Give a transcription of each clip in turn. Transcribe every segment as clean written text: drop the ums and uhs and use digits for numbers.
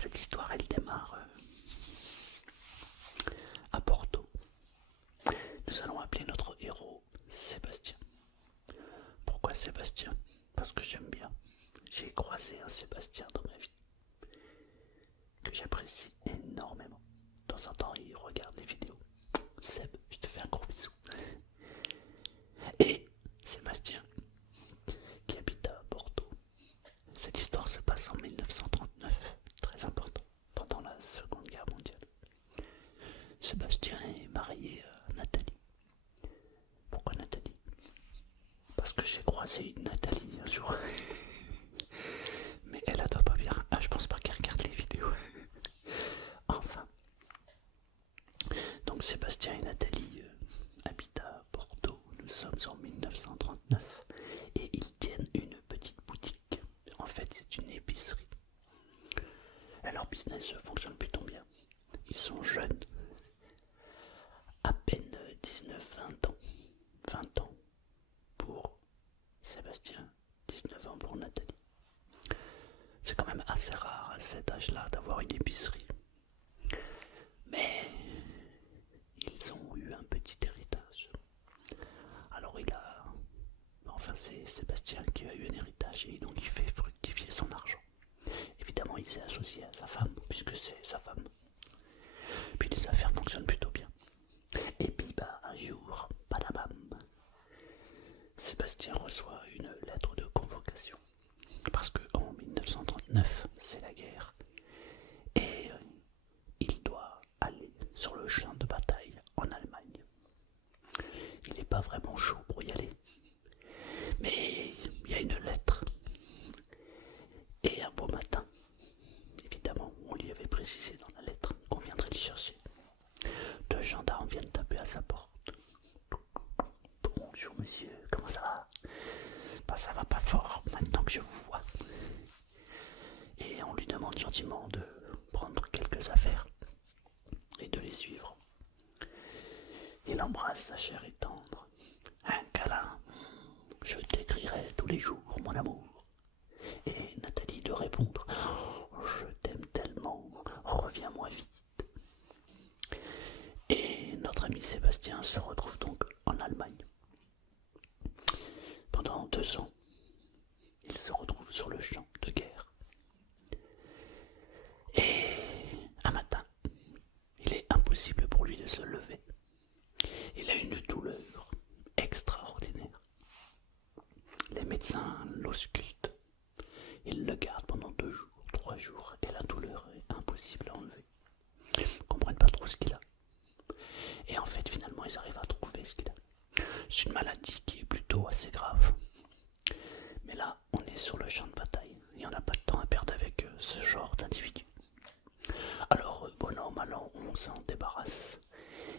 cette histoire, elle démarre à Porto. Nous allons appeler notre héros Sébastien. Pourquoi Sébastien? Parce que j'aime bien. J'ai croisé un Sébastien dans ma vie que j'apprécie énormément. De temps en temps, il regarde des vidéos. Seb, je te fais un gros bisou. Et Sébastien, qui habite à Porto. Cette histoire se passe en 1939, très important, pendant la Seconde Guerre mondiale. Sébastien est marié à Nathalie. Pourquoi Nathalie? Parce que j'ai croisé une Nathalie un jour. Mais elle doit pas bien. Ah, je pense pas qu'elle regarde les vidéos. Enfin. Donc Sébastien et Nathalie habitent à Porto. Nous sommes en 1939 et ils tiennent une petite boutique. En fait, c'est une épicerie. Et leur business fonctionne plutôt bien. Ils sont jeunes, à peine 19-20 ans. 20 ans pour Sébastien, 19 ans pour Nathalie. C'est quand même assez rare à cet âge-là d'avoir une épicerie. Mais ils ont eu un petit héritage. Alors c'est Sébastien qui a eu un héritage et donc il fait fructifier son argent. Évidemment, il s'est associé à sa femme, puisque c'est sa femme. Puis les affaires fonctionnent plutôt bien. Et puis un jour, padabam, Sébastien reçoit une lettre de convocation. Parce qu'en 1939, c'est la guerre. Et il doit aller sur le champ de bataille en Allemagne. Il n'est pas vraiment chaud pour y aller. Mais il y a une lettre. Et un beau matin, évidemment, on lui avait précisé dans la lettre qu'on viendrait le chercher. Deux gendarmes viennent taper à sa porte. Bonjour monsieur, comment ça va? Ça va pas fort maintenant que je vous vois. Et on lui demande gentiment de prendre quelques affaires et de les suivre. Il embrasse sa chair et tendre. Un câlin, je t'écrirai tous les jours, mon amour. Et Nathalie de répondre, je t'aime tellement, reviens-moi vite. Et notre ami Sébastien se retrouve donc en Allemagne. Pendant 2 ans, il se retrouve sur le champ de guerre. Et un matin, il est impossible pour lui de se lever. Il a une douleur extraordinaire. Les médecins l'auscultent. Ils le gardent pendant 2 jours, 3 jours, et la douleur est impossible à enlever. Ils ne comprennent pas trop ce qu'il a. Et en fait, finalement, ils arrivent à trouver ce qu'il a. C'est une maladie qui est plutôt assez grave. Mais là, on est sur le champ de bataille. Et on n'a pas de temps à perdre avec ce genre d'individu. Alors, bon an, mal an, on s'en débarrasse.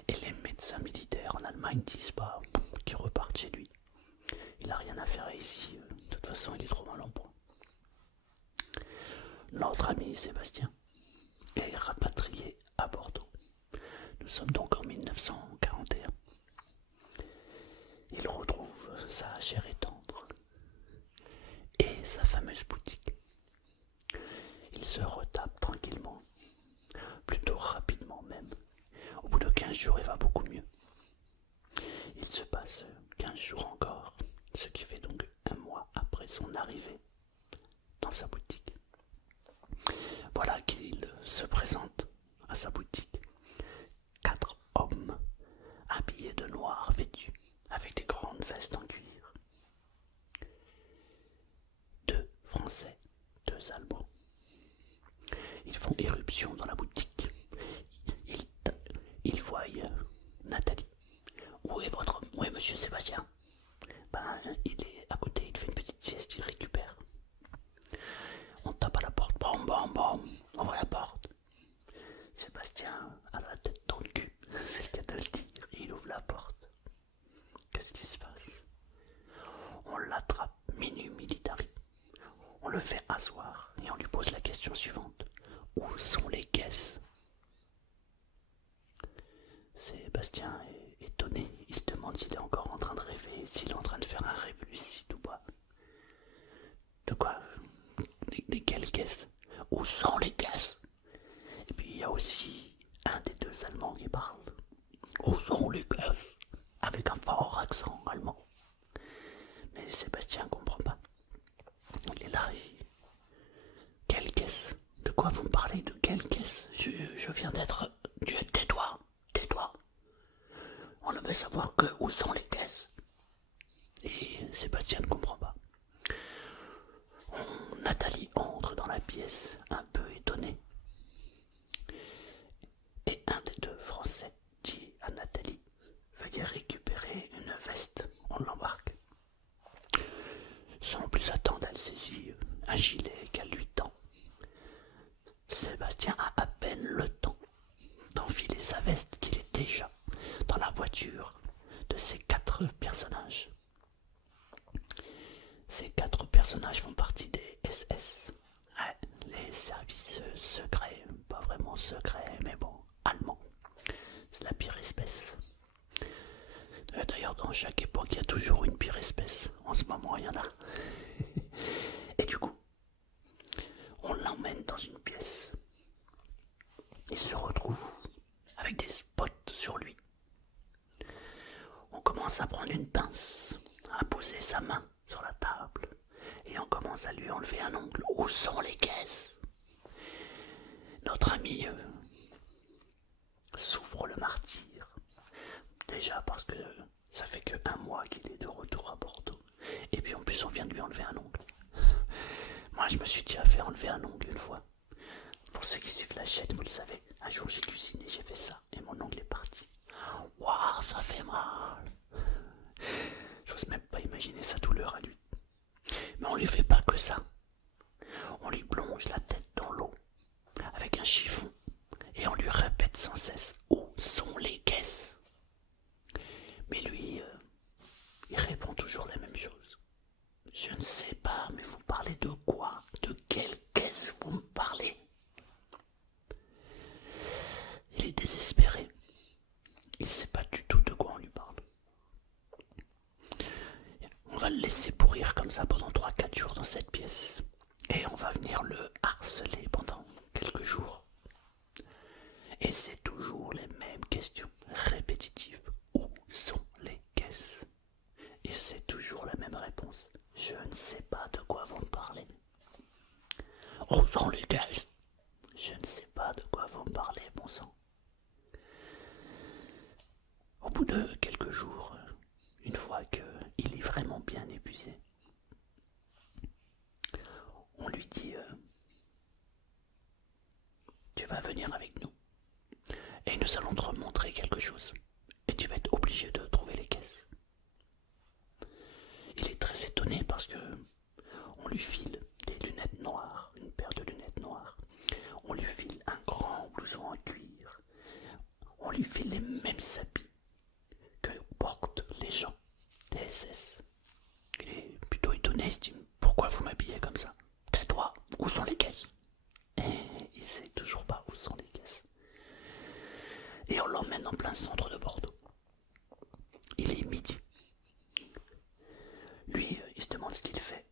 Et les médecins militaires en Allemagne disent pas qu'il reparte chez lui. Il n'a rien à faire ici. De toute façon, il est trop mal en point. Notre ami Sébastien est rapatrié à Bordeaux. Nous sommes donc en 1941. Il retrouve sa chair et tendre et sa fameuse boutique. Il se retape tranquillement, plutôt rapidement même. Au bout de 15 jours, il va beaucoup mieux. Il se passe 15 jours encore, ce qui fait donc 1 mois après son arrivée dans sa boutique. Voilà qu'il se présente à sa boutique. 4 hommes habillés de noir vêtus, avec des grandes vestes en cuir. 2 Français, 2 Allemands. Ils font éruption dans la boutique. Ils voient Nathalie. Où est monsieur Sébastien? Il est à côté, il fait une petite sieste, il récupère. On tape à la porte, bam bam bam, on voit la porte. Sébastien a la tête dans le cul, c'est le cas de le dire, et il ouvre la porte. Qu'est-ce qui se passe? On l'attrape minu militari. On le fait asseoir et on lui pose la question suivante. Où sont les caisses? Sébastien est étonné. Il se demande s'il est encore en train de rêver, s'il est en train de faire un rêve lucide ou pas. De quoi? Lesquelles caisses? Où sont les caisses? deux Allemands qui parlent. Où sont les caisses? Avec un fort accent allemand. Mais Sébastien comprend pas. Il est là et... Quelle caisse? De quoi vous me parlez? De quelle caisse? Je viens d'être... Tais-toi, tais-toi. On ne veut savoir que où sont les caisses. Et Sébastien ne comprend pas. Nathalie entre dans la pièce, un peu étonnée. Et un des deux Français dit à Nathalie: veuillez récupérer une veste, on l'embarque. Sans plus attendre, elle saisit un gilet qu'elle lui tend. Sébastien a à peine le temps d'enfiler sa veste qu'il est déjà dans la voiture de ces 4 personnages. Ces 4 personnages font partie des SS, ouais, les services secrets, pas vraiment secrets, mais bon, allemands. C'est la pire espèce. D'ailleurs, dans chaque époque, il y a toujours une pire espèce. En ce moment, il y en a. Et du coup, on l'emmène dans une pièce. Il se retrouve avec des spots sur lui. On commence à prendre une pince, à poser sa main sur la table, et on commence à lui enlever un ongle. Où sont les caisses? Notre ami souffre le martyre. Déjà parce que ça fait que 1 mois qu'il est de retour à Bordeaux. Et puis en plus on vient de lui enlever un ongle. Moi je me suis déjà fait enlever un ongle une fois. Pour ceux qui suivent la chaîne, vous le savez, un jour j'ai cuisiné, j'ai fait ça et mon ongle est parti. Waouh, ça fait mal. J'ose même pas imaginer sa douleur à lui. Mais on lui fait pas que ça. On lui plonge la tête dans l'eau avec un chiffon et on lui répète sans cesse: où sont les caisses? Mais lui, il répond toujours la même chose. Je ne sais pas, mais vous parlez de quoi? De quelle caisse vous me parlez? Il est désespéré. Il ne sait pas du tout de quoi on lui parle. On va le laisser pourrir comme ça pendant 3-4 jours dans cette pièce. Et on va venir le harceler pendant quelques jours. Et c'est toujours les mêmes questions répétitives. Où sont les caisses? Et c'est toujours la même réponse. Je ne sais pas de quoi vous me parlez. Où sont les caisses? Je ne sais pas de quoi vous me parlez, bon sang. Au bout de quelques jours, une fois qu'il est vraiment bien épuisé, on lui dit tu vas venir avec nous et nous allons te montrer quelque chose et tu vas être obligé de trouver les caisses. Il est très étonné parce que on lui file des lunettes noires, une paire de lunettes noires, on lui file un grand blouson en cuir, on lui file les mêmes habits que portent les gens des SS. Il est plutôt étonné, il se dit pourquoi vous m'habillez comme ça? Tais-toi, où sont les caisses? Et il sait toujours pas où sont les caisses. Et on l'emmène en plein centre de Bordeaux. Il est midi. Lui, il se demande ce qu'il fait.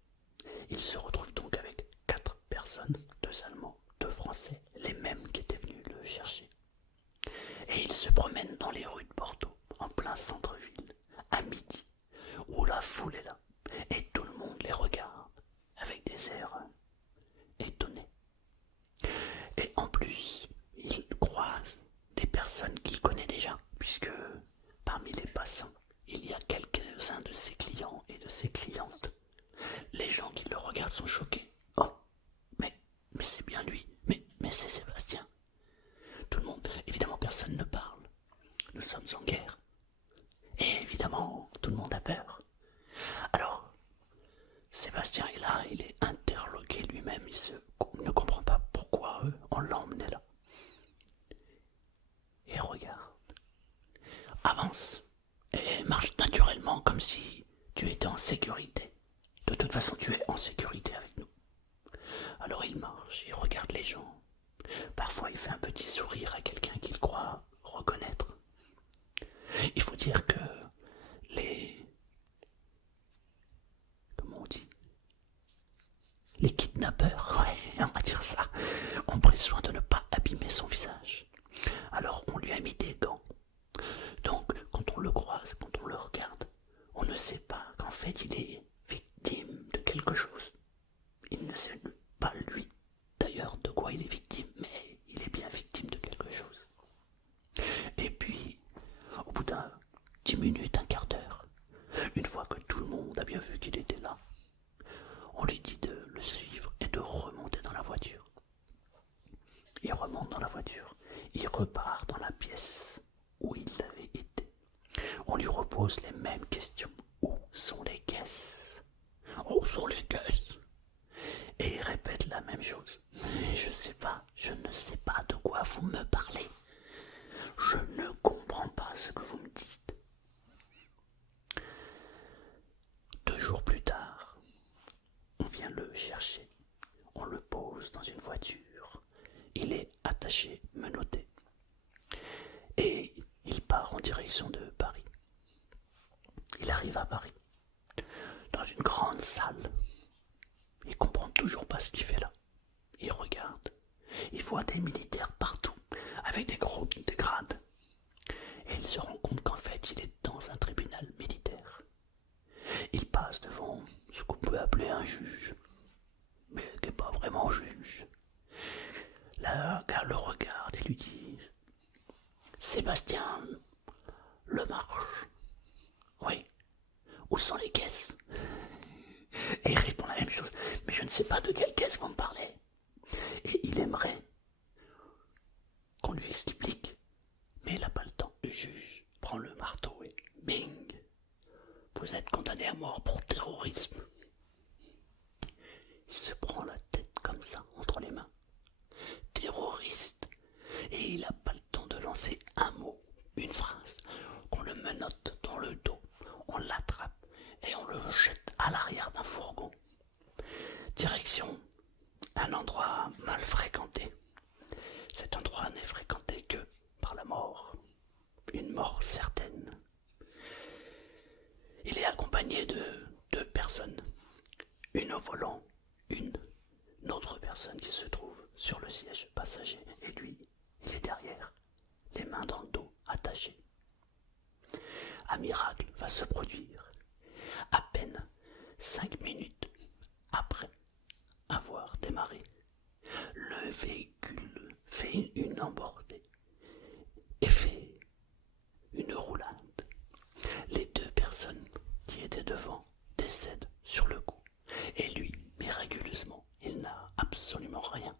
Il se retrouve donc avec 4 personnes, 2 Allemands, 2 Français, les mêmes qui étaient venus le chercher. Et il se promène dans les rues de Bordeaux, en plein centre-ville, à midi, où la foule est là, et tout le monde les regarde, avec des airs étonnés. Et en plus, il croise des personnes qu'il connaît déjà, puisque parmi les passants, il y a quelques-uns de ses clients et de ses clientes. Les gens qui le regardent sont choqués. Oh, mais c'est bien lui, mais c'est Sébastien. Tout le monde, évidemment personne ne parle. Nous sommes en guerre. Et évidemment, tout le monde a peur. Alors, Sébastien est là, il est interloqué lui-même, il ne comprend pas pourquoi on l'a emmené là. Et regarde, avance, et marche naturellement comme si tu étais en sécurité. De toute façon, tu es en sécurité avec nous. Alors il marche, il regarde les gens. Parfois, il fait un petit sourire à quelqu'un qu'il croit reconnaître. Il faut dire que comment on dit? Les kidnappeurs, ouais, on va dire ça, ont pris soin de ne pas abîmer son visage. Alors on lui a repart dans la pièce où il avait été. On lui repose les mêmes questions. Où sont les caisses? Où sont les caisses? Et il répète la même chose. Mais je ne sais pas de quoi vous me parlez. Je ne comprends pas ce que vous me dites. 2 jours plus tard, on vient le chercher. On le pose dans une voiture. Il est attaché, menotté. Et il part en direction de Paris. Il arrive à Paris, dans une grande salle. Il comprend toujours pas ce qu'il fait là. Il regarde. Il voit des militaires partout, avec des grades. Et il se rend compte qu'en fait, il est dans un tribunal militaire. Il passe devant ce qu'on peut appeler un juge, mais qui n'est pas vraiment juge. Là, gars le regarde et lui dit: Sébastien Lemarche. Oui. Où sont les caisses? Et il répond la même chose. Mais je ne sais pas de quelle caisse vous me parlez. Et il aimerait qu'on lui explique. Mais il n'a pas le temps. Le juge prend le marteau et bing! Vous êtes condamné à mort pour terrorisme. Il se prend la tête comme ça, entre les mains. Terroriste. Et il n'a pas le temps de lancer un mot, une phrase. Qu'on le menotte dans le dos. On l'attrape et on le jette à l'arrière d'un fourgon. Direction un endroit mal fréquenté. Cet endroit n'est fréquenté que par la mort. Une mort certaine. Il est accompagné de 2 personnes. Une au volant, une autre personne qui se trouve sur le siège passager. Et lui, il est derrière, les mains dans le dos, attachées. Un miracle va se produire. À peine 5 minutes après avoir démarré, le véhicule fait une embordée et fait une roulade. Les 2 personnes qui étaient devant décèdent sur le coup. Et lui, miraculeusement, il n'a absolument rien.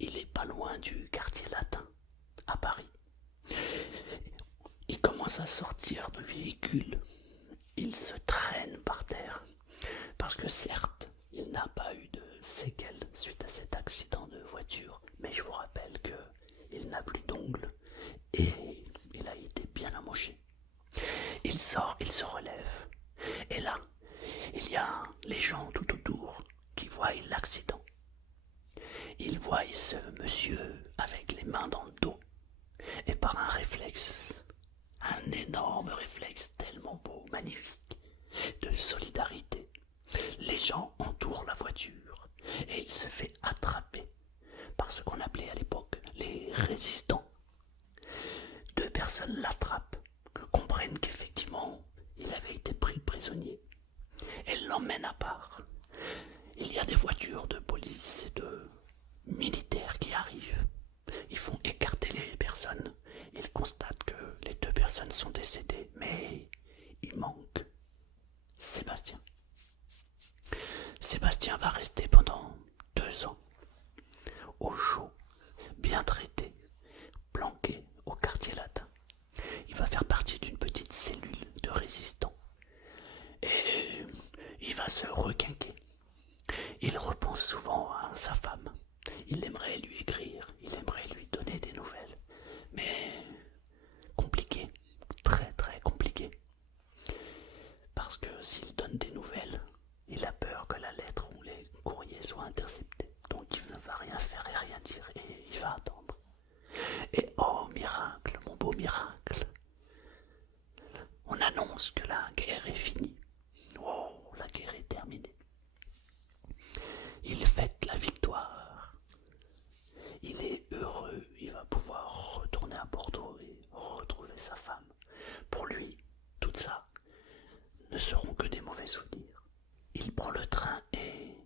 Il est pas loin du quartier latin, à Paris. Il commence à sortir du véhicule. Il se traîne par terre. Parce que certes, il n'a pas eu de séquelles suite à cet accident de voiture. Mais je vous rappelle qu'il n'a plus d'ongles. Et il a été bien amoché. Il sort, il se relève. Et là, il y a les gens tout autour qui voient l'accident. Ils voient ce monsieur avec les mains dans le dos. Et par un réflexe, un énorme réflexe tellement beau, magnifique, de solidarité, les gens entourent la voiture et il se fait attraper par ce qu'on appelait à l'époque les résistants. 2 personnes l'attrapent, comprennent qu'effectivement il avait été pris prisonnier et l'emmènent à part. Il y a des voitures de police et de militaires qui arrivent. Ils font écarter les personnes. Ils constatent que les 2 personnes sont décédées, mais il manque Sébastien. Sébastien va rester pendant 2 ans, au chaud, bien traité, planqué au quartier latin. Il va faire partie d'une petite cellule de résistants. Et il va se requinquer. Il repense souvent à sa femme. Il aimerait lui écrire, il aimerait lui donner des nouvelles. Mais compliqué, très très compliqué. Parce que s'il donne des nouvelles, il a peur que la lettre ou les courriers soient interceptés. Donc il ne va rien faire et rien dire et il va attendre. Et oh miracle, mon beau miracle, on annonce que la guerre est finie. Oh, la guerre est terminée. Il fête la victoire. Il est heureux, il va pouvoir retourner à Bordeaux et retrouver sa femme. Pour lui, tout ça ne seront que des mauvais souvenirs. Il prend le train et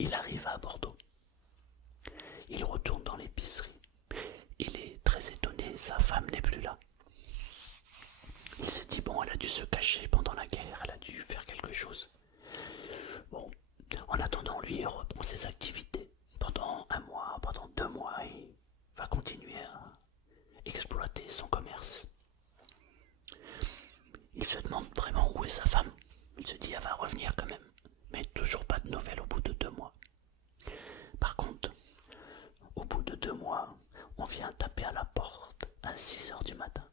il arrive à Bordeaux. Il retourne dans l'épicerie. Il est très étonné, sa femme n'est plus là. Il se dit, bon, elle a dû se cacher pendant la guerre, elle a dû faire quelque chose. Bon, en attendant, lui, il reprend ses activités. Pendant 1 mois, pendant 2 mois, il va continuer exploiter son commerce. Il se demande vraiment où est sa femme. Il se dit elle va revenir quand même. Mais toujours pas de nouvelles au bout de 2 mois. Par contre, au bout de 2 mois, on vient taper à la porte à 6 heures du matin.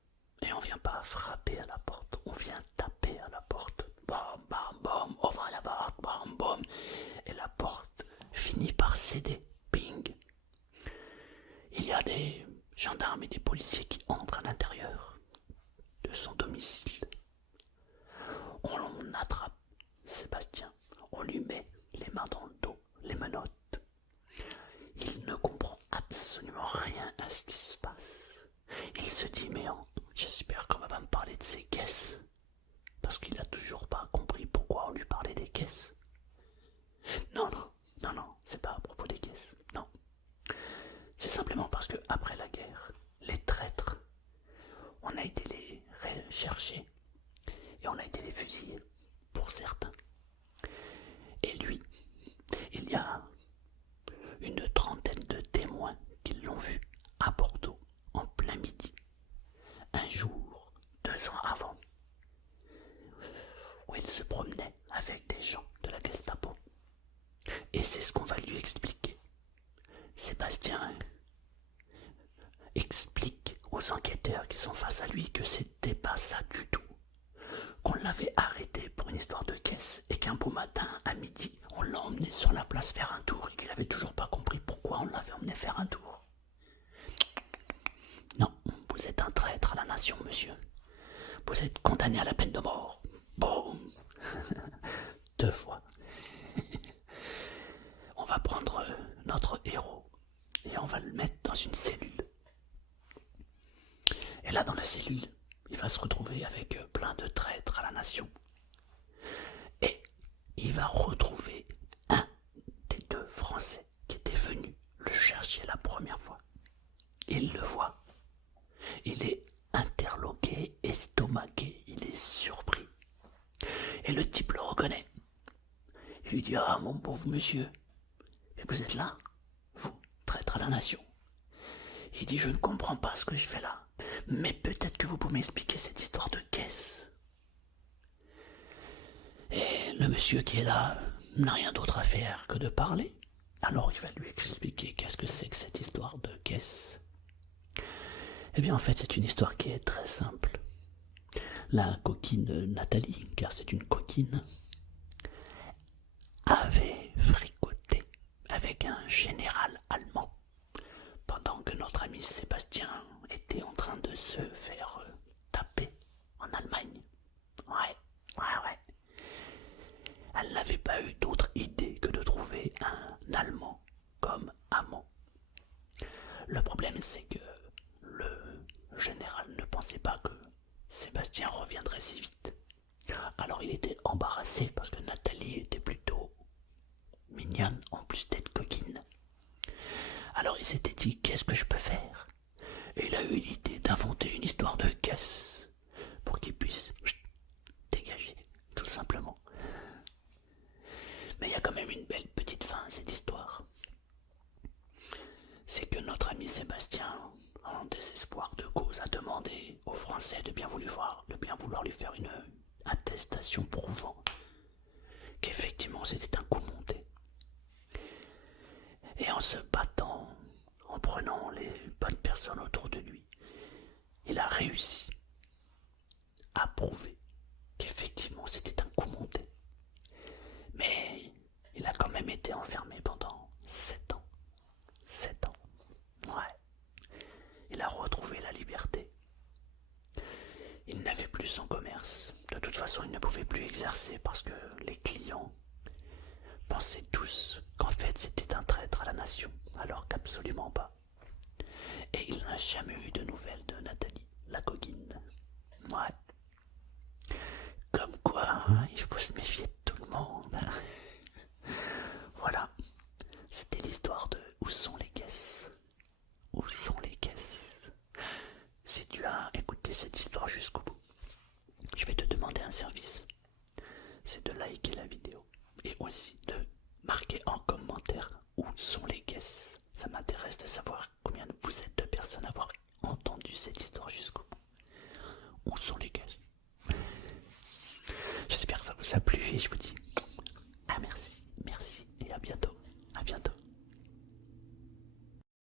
Et on vient pas frapper à la porte, on vient taper à la porte. Bam, bam, bam, ouvre la porte, bam, bam. Et la porte finit par céder. Ping. Il y a des gendarmes et des policiers qui entrent à l'intérieur de son domicile. On attrape Sébastien, on lui met les mains dans le dos, les menottes. Il ne comprend absolument rien à ce qui se passe. Il se dit mais j'espère qu'on va pas me parler de ces caisses. Parce qu'il n'a toujours pas compris pourquoi on lui parlait des caisses. Non, c'est pas à propos des caisses, non. C'est simplement parce que après la guerre, les traîtres, on a été les chercher et on a été les fusiller, pour certains. Et lui, il y a une trentaine de témoins qui l'ont vu à Bordeaux en plein midi, un jour, 2 ans avant, où il se promenait avec des gens de la Gestapo. Et c'est ce qu'on va lui expliquer. Sébastien explique aux enquêteurs qui sont face à lui que c'était pas ça du tout. Qu'on l'avait arrêté pour une histoire de caisse et qu'un beau matin, à midi, on l'a emmené sur la place faire un tour et qu'il avait toujours pas compris pourquoi on l'avait emmené faire un tour. Non, vous êtes un traître à la nation, monsieur. Vous êtes condamné à la peine de mort. Boum. 2 fois. On va prendre notre héros et on va le mettre dans une cellule. Et là, dans la cellule, il va se retrouver avec plein de traîtres à la nation. Et il va retrouver un des 2 Français qui était venu le chercher la première fois. Il le voit. Il est interloqué, estomaqué, il est surpris. Et le type le reconnaît. Il lui dit « Ah, mon pauvre monsieur, vous êtes là, vous, traître à la nation ?» Il dit « Je ne comprends pas ce que je fais là, mais peut-être que vous pouvez m'expliquer cette histoire de caisse. » Et le monsieur qui est là n'a rien d'autre à faire que de parler. Alors il va lui expliquer qu'est-ce que c'est que cette histoire de caisse. Eh bien en fait c'est une histoire qui est très simple. La coquine Nathalie, car c'est une coquine, avait fricoté avec un général allemand pendant que notre ami Sébastien était en train de se faire taper en Allemagne. Ouais. Elle n'avait pas eu d'autre idée que de trouver un Allemand comme amant. Le problème c'est que le général ne pensait pas que Sébastien reviendrait si vite. Alors il était embarrassé parce que Nathalie était plutôt mignonne en plus d'être coquine. Alors il s'était dit qu'est-ce que je peux faire? Et il a eu l'idée d'inventer une histoire de caisse pour qu'il puisse dégager, tout simplement. Mais il y a quand même une belle petite fin à cette histoire. C'est que notre ami Sébastien, en désespoir de cause, a demandé aux Français de bien vouloir lui faire une attestation prouvant qu'effectivement c'était un coup monté. Et en se battant, en prenant les bonnes personnes autour de lui, il a réussi à prouver qu'effectivement c'était un coup monté. Mais il a quand même été enfermé pendant 7 ans. 7 ans. Ouais. Il a retrouvé la liberté. Il n'avait plus son commerce. De toute façon, il ne pouvait plus exercer parce que les clients pensaient tous qu'en fait c'était un traître à la nation, alors qu'absolument pas. Et il n'a jamais eu de nouvelles de Nathalie, la coquine. Ouais. Comme quoi, hein, il faut se méfier de tout le monde. Voilà. C'était l'histoire de Où sont les caisses? Où sont les caisses? Si tu as écouté cette histoire jusqu'au bout, je vais te demander un service. C'est de liker la vidéo et aussi de marquer en commentaire où sont les caisses. Ça m'intéresse de savoir combien vous êtes de personnes à avoir entendu cette histoire. où sont les caisses? J'espère que ça vous a plu et je vous dis